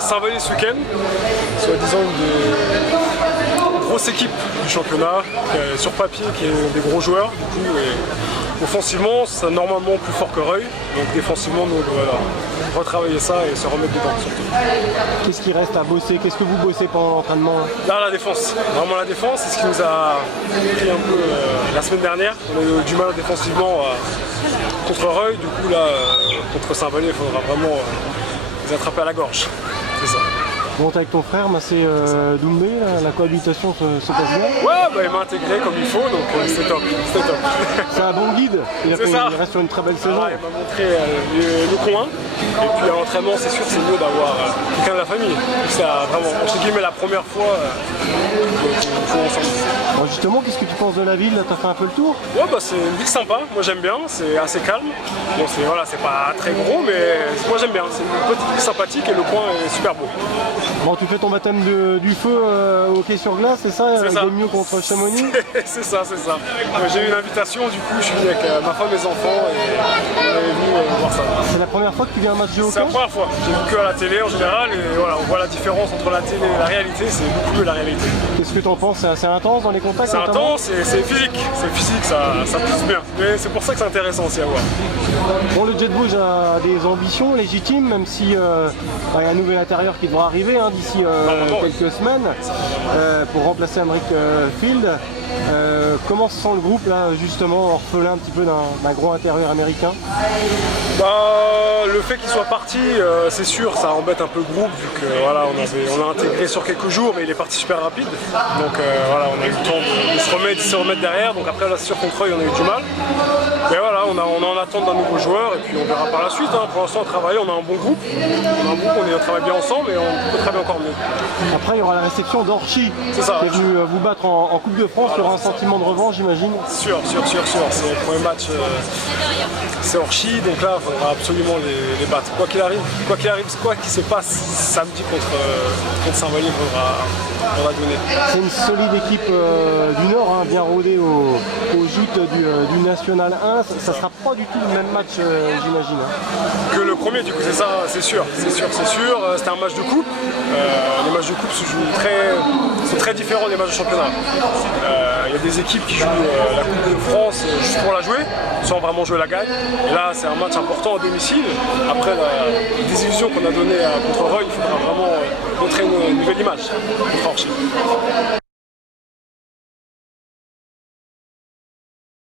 Saint-Vallier ce week-end, soi-disant une grosse équipe du championnat, sur papier qui est des gros joueurs, du coup, et offensivement c'est normalement plus fort que Reuil, donc défensivement nous voilà, retravailler ça et se remettre dedans surtout. Qu'est-ce qui reste à bosser? Qu'est-ce que vous bossez pendant l'entraînement? Là la défense, vraiment la défense, c'est ce qui nous a pris un peu la semaine dernière, on a eu du mal défensivement contre Reuil, du coup là contre Saint-Vallier il faudra vraiment les attraper à la gorge. C'est ça. Bon, t'es avec ton frère, c'est Doumbé, la cohabitation se passe bien? Ouais, bah, il m'a intégré comme il faut, donc c'est top. C'est un bon guide, il reste sur une très belle saison. Il m'a montré le coin, et puis à l'entraînement, c'est sûr, c'est mieux d'avoir quelqu'un de la famille. C'est vraiment, entre guillemets, la première fois qu'on joue ensemble. Bon, justement, qu'est-ce que tu penses de la ville? T'as fait un peu le tour? Ouais, bah, c'est une ville sympa, moi j'aime bien, c'est assez calme. Bon, c'est pas très gros, mais moi j'aime bien, c'est une petite ville sympathique et le coin est super beau. Bon, tu fais ton baptême du feu au hockey sur glace, c'est ça? C'est ça. Mieux contre Chamonix? C'est ça. J'ai eu une invitation, du coup je suis venu avec ma femme et mes enfants et on est venu voir ça. C'est la première fois que tu viens à un match de hockey? C'est la première fois. J'ai vu que à la télé en général et voilà, on voit la différence entre la télé et la réalité, c'est beaucoup mieux la réalité. Qu'est-ce que tu en penses? C'est assez intense dans les contacts? C'est intense, c'est physique, ça pousse bien. Mais c'est pour ça que c'est intéressant aussi à voir. Bon, le Jet Blues a des ambitions légitimes, même si il y a un nouvel intérieur qui devra arriver d'ici quelques semaines pour remplacer Emric Field. Comment se sent le groupe là, justement, orphelin un petit peu d'un gros intérieur américain? Le fait qu'il soit parti, c'est sûr, ça embête un peu le groupe, vu que voilà, on l'a intégré sur quelques jours, mais il est parti super rapide. Donc voilà, on a eu le temps de se remettre derrière. Donc après, là, c'est sûr, contre eux, on a eu du mal. Mais voilà, on est en attente d'un nouveau joueur, et puis on verra par la suite. Pour l'instant, on travaille, on a un bon groupe, on travaille bien ensemble, et on peut travailler encore mieux. Après, il y aura la réception d'Orchy, qui est venu vous battre en Coupe de France. Il y aura un sentiment de revanche, j'imagine. Sûr. C'est le premier match, c'est Orchy, donc là, il faudra absolument les battre. Quoi qu'il arrive, quoi qu'il se passe samedi contre Saint-Vallier, il faudra donner. C'est une solide équipe du Nord, bien rodée au gîte du National 1. Ça sera pas du tout le même match, j'imagine. Que le premier, du coup, c'est ça, c'est sûr. C'était un match de coupe. Les matchs de coupe sont très différents des matchs de championnat. Il y a des équipes qui jouent la Coupe de France juste pour la jouer, sans vraiment jouer la gagne. Et là, c'est un match important à domicile. Après la désillusion qu'on a donnée contre Reuil, il faudra vraiment montrer une nouvelle image contre Orchy.